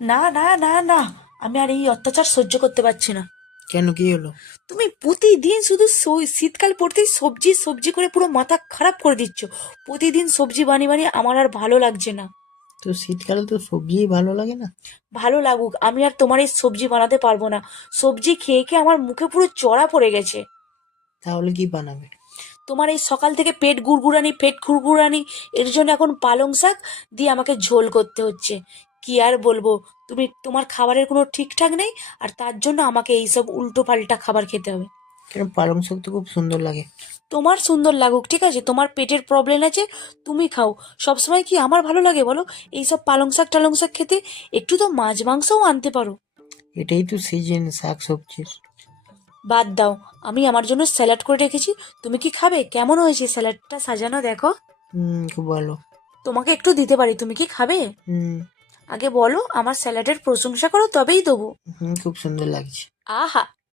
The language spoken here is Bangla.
না না না না, আমি আর এই অত্যাচার সহ্য করতে পারছি না। কেন, কি হলো? তুমি প্রতিদিন শুধু শীতকাল পড়তেই সবজি সবজি করে পুরো মাথা খারাপ করে দিচ্ছ। প্রতিদিন সবজি বানিয়ে বানিয়ে আমার আর ভালো লাগছে না। তো শীতকালে তো সবজিই ভালো লাগে না। ভালো লাগুক, আমি আর তোমার এই সবজি বানাতে পারবো না। সবজি খেয়ে খেয়ে আমার মুখে পুরো চড়া পড়ে গেছে। তাহলে কি বানাবে? তোমার এই সকাল থেকে পেট ঘুরঘুরানি, এর জন্য এখন পালং শাক দিয়ে আমাকে ঝোল করতে হচ্ছে। কি আর বলবো, তোমার খাবারের কোনো ঠিকঠাক নেই, আর তার জন্য আমাকে এইসব উল্টো পাল্টা খাবার খেতে হবে। কেন, পালং শাক তো খুব সুন্দর লাগে। তোমার সুন্দর লাগুক, ঠিক আছে, তোমার পেটের প্রবলেম আছে, তুমি খাও। সবসময় কি আমার ভালো লাগে বলো এইসব পালং শাক টালং শাক খেতে? একটু তো মাছ মাংসও আনতে পারো। এটাই তো সিজন শাক সবজির। বাদ দাও, আমি আমার জন্য স্যালাড করে রেখেছি। তুমি কি খাবে? কেমন হয়েছে স্যালাডটা সাজানো, দেখো। খুব ভালো। তোমাকে একটু দিতে পারি, তুমি কি খাবে? হুম। আগে বলো, আমার স্যালাডের প্রশংসা করো তবেই দেবো। খুব সুন্দর লাগছে। আহা,